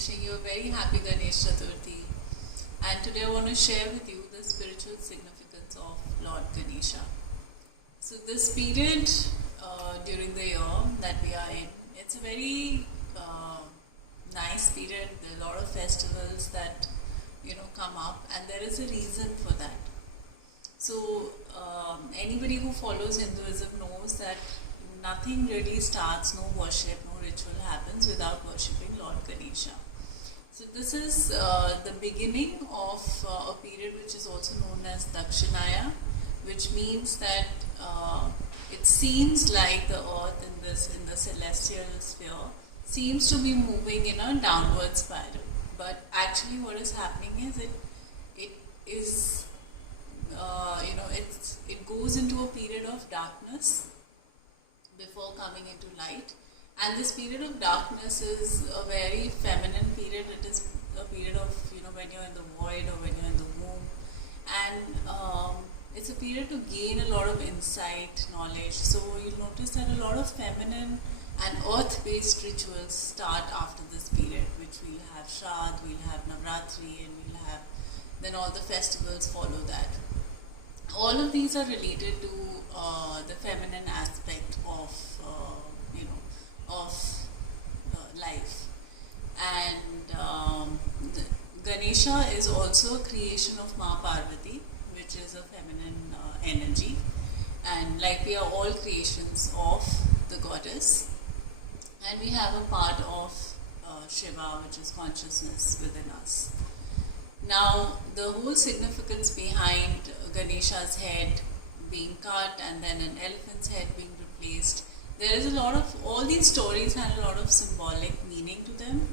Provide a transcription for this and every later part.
wishing you a very happy Ganesh Chaturthi. And today I want to share with you the spiritual significance of Lord Ganesha. So this period during the year that we are in, it's a very nice period. There are a lot of festivals that come up, and there is a reason for that. So anybody who follows Hinduism knows that nothing really starts, no worship, no ritual happens without worshipping Lord Ganesha. So this is the beginning of a period which is also known as Dakshinaya, which means that it seems like the earth in the celestial sphere seems to be moving in a downward spiral. But actually what is happening is it goes into a period of darkness before coming into light. And this period of darkness is a very feminine period. It is a period of, when you're in the void or when you're in the womb. And it's a period to gain a lot of insight, knowledge. So you'll notice that a lot of feminine and earth-based rituals start after this period, which we'll have Shraddh, we'll have Navratri, and we'll have, then all the festivals follow that. All of these are related to the feminine aspect of life. And Ganesha is also a creation of Ma Parvati, which is a feminine energy. And like we are all creations of the goddess. And we have a part of Shiva, which is consciousness within us. Now, the whole significance behind Ganesha's head being cut and then an elephant's head being replaced, there is a lot of, all these stories had a lot of symbolic meaning to them,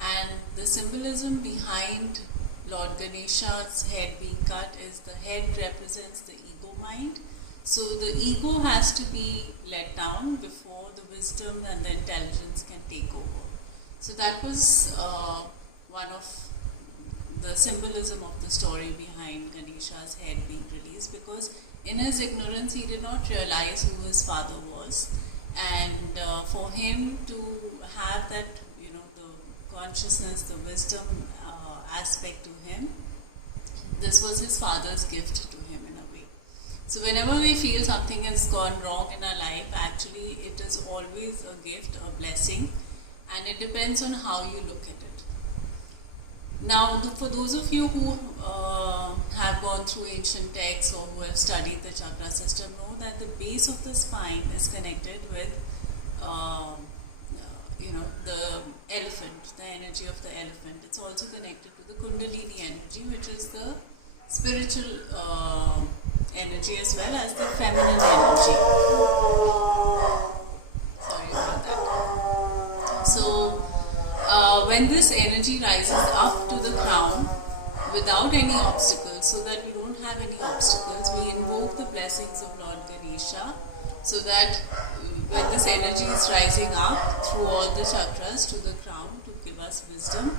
and the symbolism behind Lord Ganesha's head being cut is the head represents the ego mind. So the ego has to be let down before the wisdom and the intelligence can take over. So that was one of the symbolism of the story behind Ganesha's head being released, because in his ignorance he did not realize who his father was, and for him to have that, the consciousness, the wisdom aspect to him, this was his father's gift to him in a way. So whenever we feel something has gone wrong in our life, actually it is always a gift, a blessing, and it depends on how you look at it. Now, for those of you who have gone through ancient texts or who have studied the chakra system, know that the base of the spine is connected with, the elephant, the energy of the elephant. It's also connected to the Kundalini energy, which is the spiritual energy as well as the feminine energy. Sorry about that. So, when this energy rises up to the crown without any obstacles, so that we don't have any obstacles, we invoke the blessings of Lord Ganesha, so that when this energy is rising up through all the chakras to the crown to give us wisdom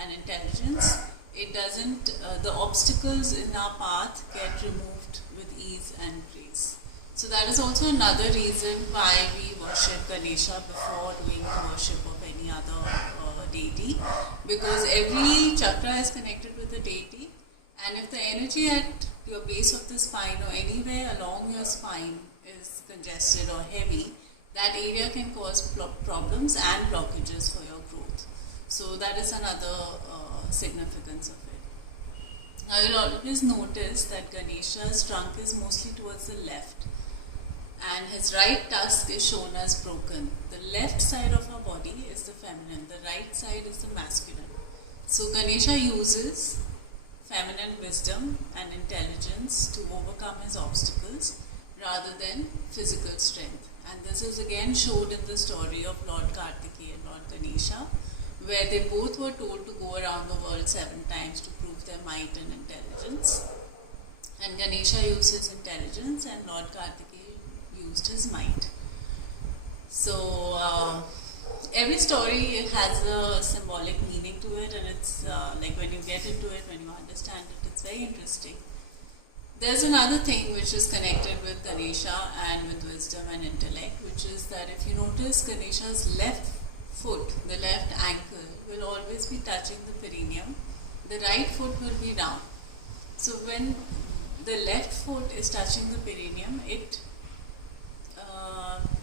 and intelligence, it doesn't, the obstacles in our path get removed with ease and grace. So that is also another reason why we worship Ganesha before doing the worship of any other deity, because every chakra is connected with a deity, and if the energy at your base of the spine or anywhere along your spine is congested or heavy, that area can cause problems and blockages for your growth. So that is another significance of it. Now you'll always notice that Ganesha's trunk is mostly towards the left, and his right tusk is shown as broken. The left side of our body is the feminine, the right side is the masculine. So Ganesha uses feminine wisdom and intelligence to overcome his obstacles rather than physical strength. And this is again showed in the story of Lord Kartikeya and Lord Ganesha, where they both were told to go around the world 7 times to prove their might and intelligence. And Ganesha used his intelligence and Lord Kartikeya used his might. So every story has a symbolic meaning to it, and it's like when you get into it, when you understand it, it's very interesting. There's another thing which is connected with Ganesha and with wisdom and intellect, which is that if you notice Ganesha's left foot, the left ankle, will always be touching the perineum. The right foot will be down. So when the left foot is touching the perineum, it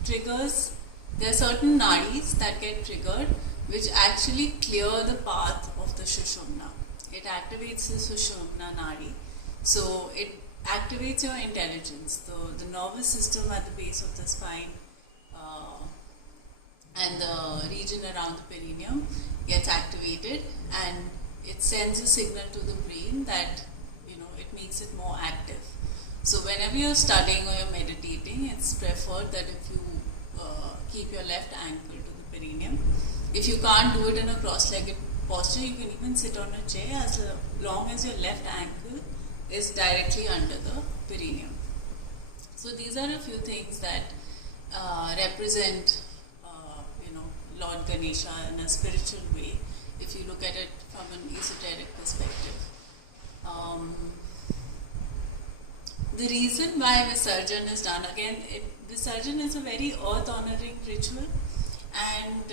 triggers, there are certain nadis that get triggered which actually clear the path of the Sushumna. It activates the Sushumna nadi. So it activates your intelligence. The nervous system at the base of the spine and the region around the perineum gets activated, and it sends a signal to the brain that it makes it more active. So whenever you're studying or you're meditating, it's preferred that if you keep your left ankle to the perineum. If you can't do it in a cross-legged posture, you can even sit on a chair as long as your left ankle is directly under the perineum. So these are a few things that represent Lord Ganesha in a spiritual way, if you look at it from an esoteric perspective. The reason why Visarjan is done, again, Visarjan is a very earth-honoring ritual, and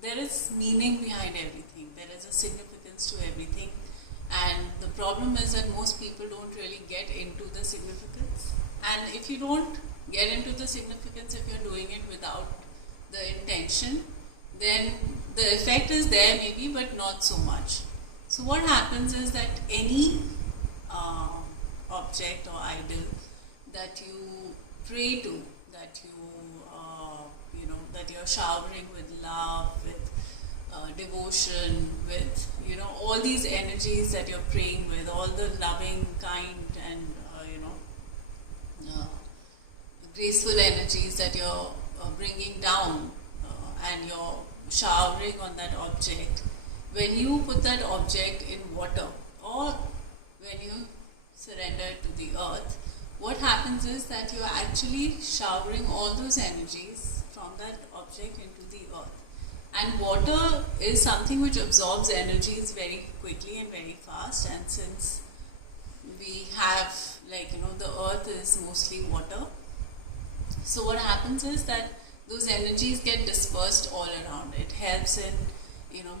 there is meaning behind everything. There is a significance to everything, and the problem is that most people don't really get into the significance. And if you don't get into the significance, if you're doing it without the intention, then the effect is there maybe, but not so much. So what happens is that any object or idol that you pray to, that that you're showering with love, with devotion, with all these energies that you're praying with, all the loving, kind, and graceful energies that you're bringing down, and you're showering on that object. When you put that object in water, or when you surrender it to the earth, what happens is that you're actually showering all those energies from that object into the earth. And water is something which absorbs energies very quickly and very fast, and since we have the earth is mostly water, so what happens is that those energies get dispersed all around. It helps in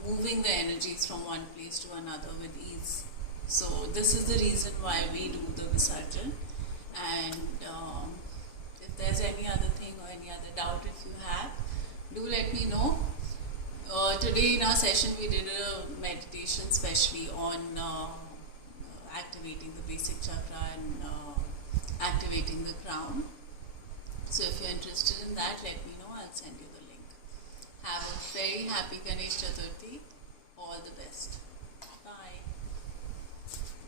moving the energies from one place to another with ease. So this is the reason why we do the Visarjan. And if there's any other thing or any other doubt if you have, do let me know. Today in our session we did a meditation specially on activating the basic chakra and activating the crown. So if you're interested in that, let me know. I'll send you the link. Have a very happy Ganesh Chaturthi.